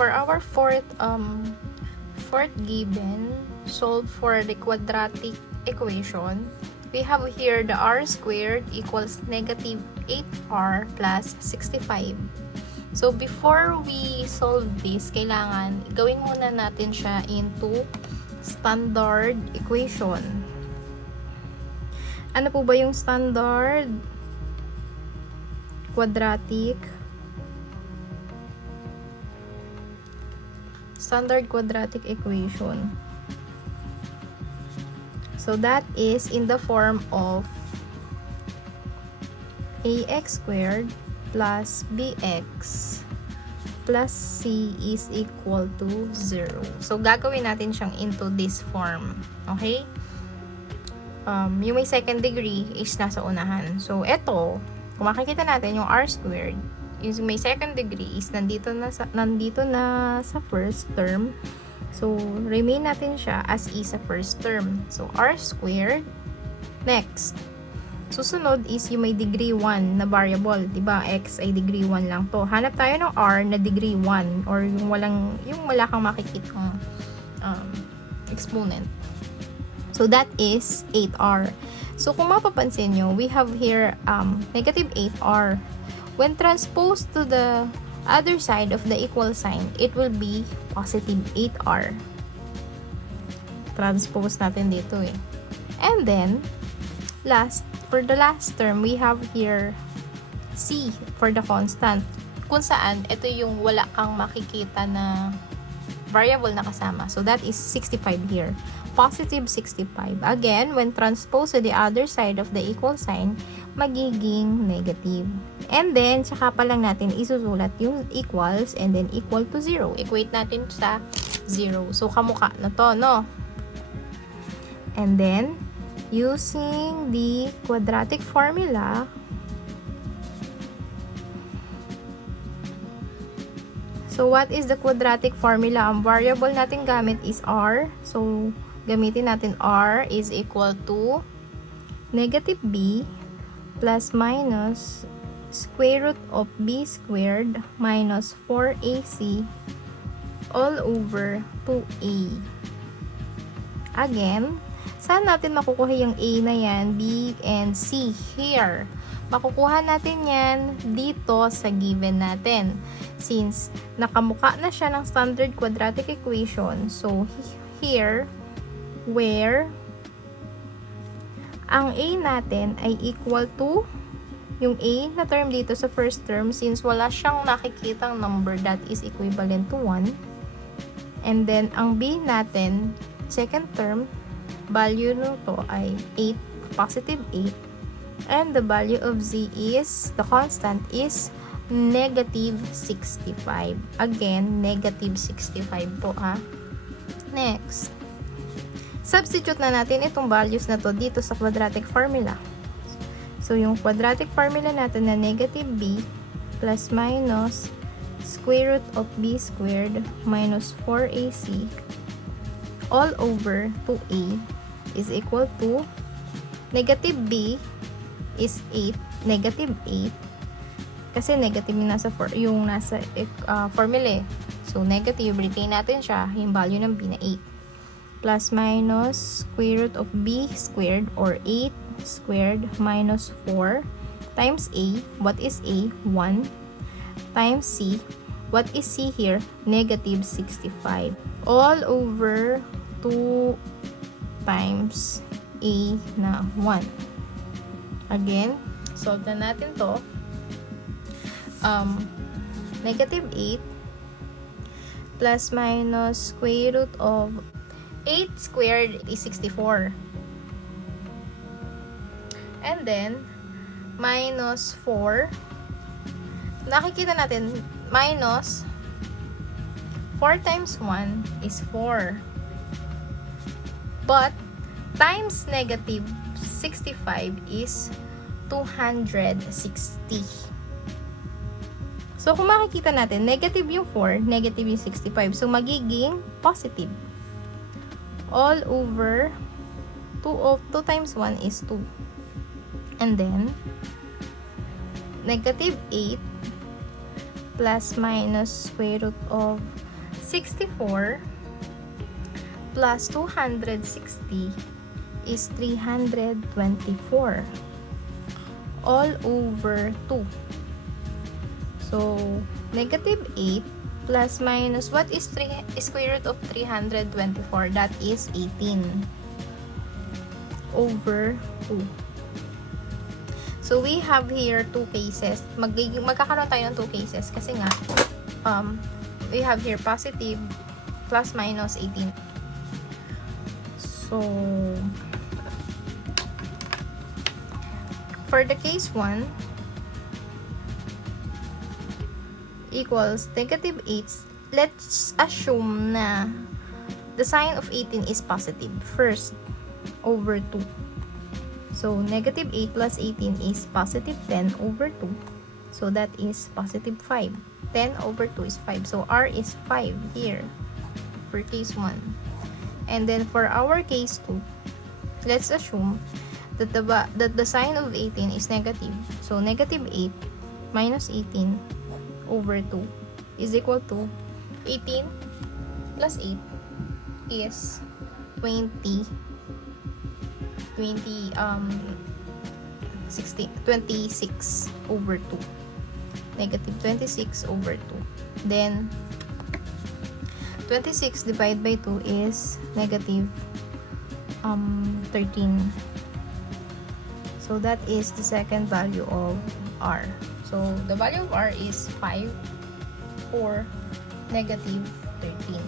for our fourth given, solve for the quadratic equation. We have here the r squared equals negative 8r plus 65. So, before we solve this, kailangan gawin muna natin siya into standard equation. Ano po ba yung standard quadratic? Standard quadratic equation. So, that is in the form of ax squared plus bx plus c is equal to 0. So, gagawin natin siyang into this form. Okay? Yung may second degree is nasa unahan. So, eto, kung makikita natin yung r squared, yung may second degree is nandito na sa first term. So, remain natin siya as is sa first term. So, r squared. Next, susunod is yung may degree 1 na variable. Diba? X ay degree 1 lang to. Hanap tayo ng r na degree 1 or yung wala kang makikitang exponent. So, that is 8r. So, kung mapapansin nyo, we have here negative 8r. When transposed to the other side of the equal sign, it will be positive 8r. Transpose natin dito eh. And then, for the last term, we have here c for the constant. Kung saan, ito yung wala kang makikita na variable na kasama. So, that is 65 here. Positive 65. Again, when transposed to the other side of the equal sign, magiging negative. And then, saka pa lang natin isusulat yung equals and then equal to 0. Equate natin sa 0. So, kamukha na to, no? And then, using the quadratic formula, so what is the quadratic formula? Ang variable natin gamit is r. So, gamitin natin r is equal to negative b plus minus square root of b squared minus 4ac all over 2a. Again, saan natin makukuha yung a na yan, b and c? Here. Makukuha natin yan dito sa given natin. Since nakamuka na siya ng standard quadratic equation, so here, where ang a natin ay equal to yung a na term dito sa first term, since wala siyang nakikitang number that is equivalent to 1. And then, ang b natin, second term, value nito ay 8, positive 8. And the value of z is, the constant is negative 65. Again, negative 65 po ha. Next, substitute na natin itong values na to dito sa quadratic formula. So, yung quadratic formula natin na negative b plus minus square root of b squared minus 4ac all over 2a is equal to negative b is 8, negative 8 kasi negative yung nasa formula eh. So, negative, retain natin siya, yung value ng b na 8 plus minus square root of b squared or 8 squared minus 4 times a. What is a? 1 times c. What is c here? Negative 65 all over 2 times a na 1. Again, solve na natin to. Negative 8 plus minus square root of 8 squared is 64. And then, minus 4. Nakikita natin, minus 4 times 1 is 4. But, times negative 65 is 260. So, kung makikita natin, negative yung 4, negative yung 65. So, magiging positive. All over 2 times 1 is 2. And then, negative 8 plus minus square root of 64 plus 260 is 324 all over 2. So, negative 8 plus minus, what is square root of 324? That is 18 over 2. So, we have here two cases. Magkakaroon tayo ng two cases kasi nga, we have here positive plus minus 18. So, for the case 1, equals negative 8, let's assume na the sign of 18 is positive first over 2. So, negative 8 plus 18 is positive 10 over 2. So, that is positive 5. 10 over 2 is 5. So, R is 5 here for case 1. And then, for our case 2, let's assume that the sign of 18 is negative. So, negative 8 minus 18 over 2 is equal to 18 plus 8 is 26 over 2. Negative 26 over 2. Then, 26 divided by 2 is negative 13. So, that is the second value of R. So, the value of R is 5 or negative 13.